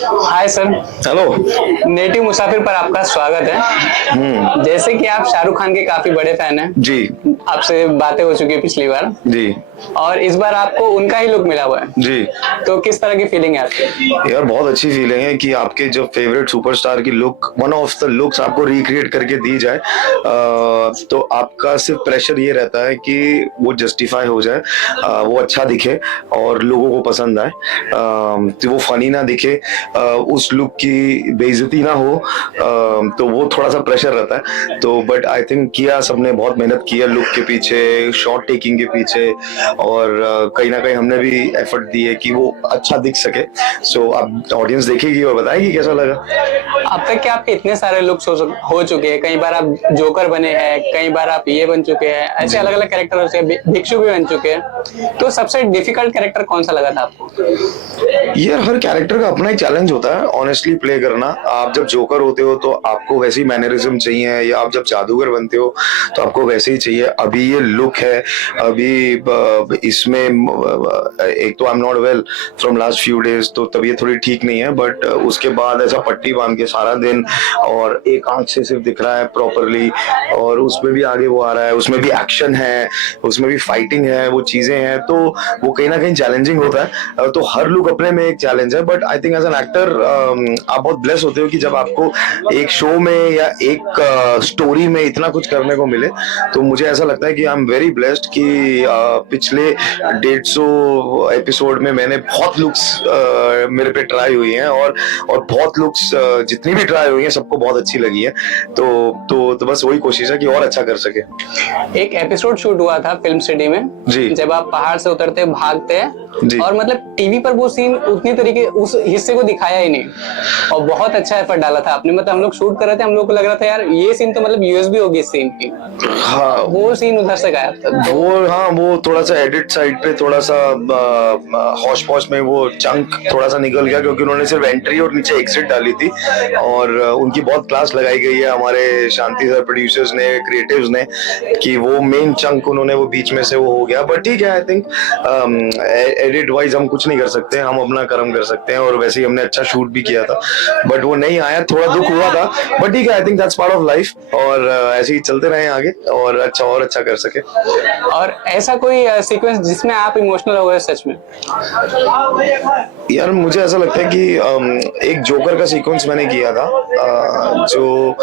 Hi sir. Hello. Native मुसाफिर पर आपका स्वागत है। जैसे कि आप शाहरुख खान के काफी बड़े फैन हैं। जी। आपसे बातें हो चुकी है पिछली बार। जी। और इस बार आपको उनका ही लुक मिला हुआ है। जी। तो किस तरह की फीलिंग है आपकी? यार बहुत अच्छी फीलिंग है कि आपके जो फेवरेट सुपरस्टार की look, one of the looks आपको रिक्रिएट करके दी जाए। तो आपका सिर्फ प्रेशर ये रहता है कि वो जस्टिफाई हो जाए, वो अच्छा दिखे और लोगों को पसंद आए, तो वो फनी ना दिखे, उस लुक की बेइज्जती ना हो, तो वो थोड़ा सा प्रेशर रहता है। तो बट आई थिंक किया, सबने बहुत मेहनत की है लुक के पीछे, शॉट टेकिंग के पीछे, और कहीं ना कहीं हमने भी एफर्ट दी है कि वो अच्छा दिख सके। सो अब ऑडियंस देखेगी और बताएगी कैसा लगा। अब तक के आपके इतने सारे लुक्स हो चुके हैं। कई बार आप जोकर बने हैं, कई बार आप ये बन चुके हैं, ऐसे अलग अलग कैरेक्टर हो चुके हैं, भिक्षु भी बन चुके हैं। तो सबसे डिफिकल्ट कैरेक्टर कौन सा लगा था आपको? यार हर कैरेक्टर का अपना एक चैलेंज होता है ऑनेस्टली प्ले करना। आप जब जोकर होते हो तो आपको वैसी मैनरिज्म चाहिए, या आप जब जादूगर बनते हो तो आपको वैसे ही चाहिए। अभी ये लुक है, अभी इसमें एक तो I am not well from last few days, तो तबीयत थोड़ी ठीक नहीं है, बट उसके बाद ऐसा पट्टी बांध के सारा दिन, और एक आंख से सिर्फ दिख रहा है प्रॉपरली, और उसमें भी आगे वो आ रहा है, उसमें भी एक्शन है, उसमें भी फाइटिंग है, वो चीजें हैं, तो वो कहीं ना कहीं चैलेंजिंग होता है। तो हर लुक अपने में एक चैलेंज है, but I think as an actor आप बहुत ब्लेस होते हो कि जब आपको एक शो में या एक स्टोरी में इतना कुछ करने को मिले। तो मुझे ऐसा लगता है कि आई एम वेरी ब्लेस्ड कि पिछले 150 एपिसोड में मैंने बहुत लुक्स मेरे पे ट्राई हुई हैं, और बहुत लुक्स जितनी भी ट्राई हुई हैं सबको बहुत अच्छी लगी है। तो बस वही कोशिश है कि और अच्छा कर सके। एक एपिसोड शूट हुआ था फिल्म सिटी में जी। जब आप पहाड़ से उतरते भागते जी। और मतलब टीवी पर वो सीन उतनी तरीके उस हिस्से को दिखाया ही नहीं, और बहुत अच्छा एफर्ट डाला था आपने। मतलब हम लोग शूट कर रहे थे, हम लोग को लग रहा था यार ये सीन तो मतलब यूएसबी होगी इस सीन की। हाँ वो सीन उधर से गायब था। वो थोड़ा सा एडिट साइड पे थोड़ा सा हौश पौश में वो चंक थोड़ा सा निकल गया, क्योंकि उन्होंने सिर्फ एंट्री और नीचे एग्जिट डाली थी, और उनकी बहुत क्लास लगाई गई है हमारे शांति सर प्रोड्यूसर्स ने, क्रिएटिव्स ने, कि वो मेन चंक उन्होंने वो बीच में से वो हो गया। बट ठीक है, आई थिंक एडिट वाइज हम कुछ नहीं कर सकते, हम अपना कर्म कर सकते हैं, और वैसे ही हमने अच्छा शूट भी किया था, बट वो नहीं आया, थोड़ा दुख हुआ था। बट ठीक है, I think that's part of life, और ऐसे ही चलते रहे आगे और अच्छा कर सके। और ऐसा कोई सीक्वेंस जिसमें आप इमोशनल हो गए सच में? यार मुझे ऐसा लगता है कि एक जोकर का सीक्वेंस मैंने किया था, जो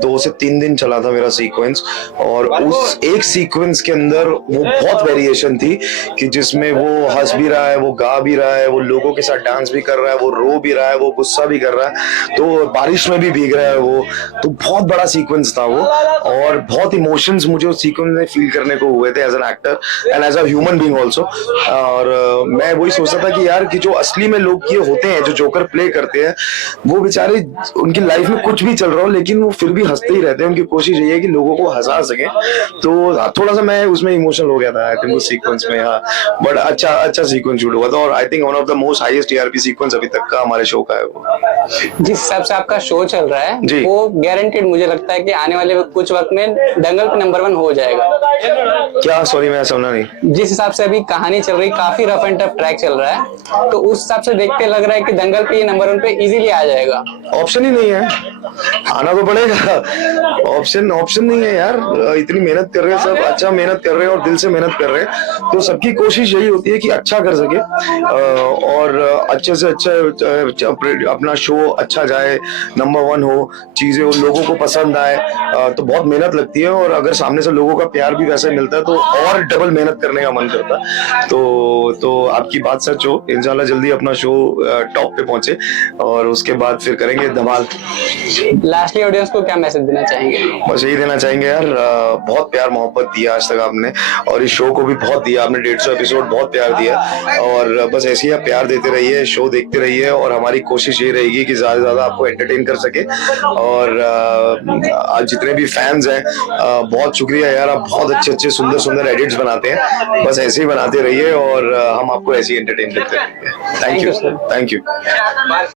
2 से 3 दिन चला था मेरा सीक्वेंस, और उस एक सीक्वेंस के अंदर वो बहुत वेरिएशन थी, कि जिसमें वो हंस भी रहा है, वो गा भी रहा है, वो लोगों के साथ डांस भी कर रहा है, वो रो भी रहा है, वो गुस्सा भी कर रहा है, तो बारिश में भी भीग रहा है वो। तो बहुत बड़ा सीक्वेंस था वो, और बहुत इमोशंस मुझे उस सीक्वेंस में फील करने को हुए थे as an actor and as a human being also. और मैं वही सोचता था कि यार कि जो असली में लोग ये होते हैं, जो जोकर प्ले करते हैं, वो बेचारे उनकी लाइफ में कुछ भी चल रहा हो लेकिन वो फिर भी हंसते ही रहते हैं। उनकी कोशिश यही है कि लोगों को हंसा सके। तो थोड़ा सा मैं उसमें इमोशनल हो गया था आई थिंक उस सीक्वेंस में। हाँ, बट अच्छा सीक्वेंस शूट हुआ था, और I think one of the most highest TRP sequence अभी तक का हमारे शो का है वो। जिस हिसाब से आपका शो चल रहा है जी। वो गारंटेड मुझे लगता है कि आने वाले कुछ वक्त में दंगल पे नंबर 1 हो जाएगा। क्या? सॉरी मैं समझा नहीं। जिस हिसाब से अभी कहानी चल रही, काफी रफ एंड टफ ट्रैक चल रहा है, तो उस हिसाब से देख के लग रहा है कि दंगल पे ये नंबर 1 पे इजीली आ जाएगा। ऑप्शन ही नहीं है, आना तो पड़ेगा। ऑप्शन नहीं है यार, इतनी मेहनत कर रहे हैं सब, अच्छा मेहनत कर रहे हैं और दिल से मेहनत कर रहे हैं, तो सबकी कोशिश यही होती है कि अच्छा कर सके, और अच्छे से अच्छा अपना शो अच्छा जाए, नंबर 1 हो, चीजें उन लोगों को पसंद आए। तो बहुत मेहनत लगती है, और अगर सामने से लोगों का प्यार भी वैसे मिलता है तो और डबल मेहनत करने का मन करता है। तो आपकी बात सच हो, इंशाल्लाह जल्दी अपना शो टॉप पे पहुंचे, और उसके बाद फिर करेंगे धमाल। लास्टली ऑडियंस को क्या मैसेज देना चाहेंगे? बस यही देना चाहेंगे यार, बहुत प्यार मोहब्बत दिया आज तक आपने, और इस शो को भी बहुत दिया आपने, 150 एपिसोड बहुत प्यार दिया, और बस ऐसे ही आप प्यार देते रहिए, शो देखते रहिए, और हमारी कोशिश ये रहेगी कि ज्यादा से ज्यादा आपको एंटरटेन कर सके। और आज जितने भी फैंस हैं, बहुत शुक्रिया यार, आप बहुत अच्छे सुंदर एडिट्स बनाते हैं, बस ऐसे ही बनाते रहिए, और हम आपको ऐसे ही एंटरटेन करते रहेंगे। Thank you.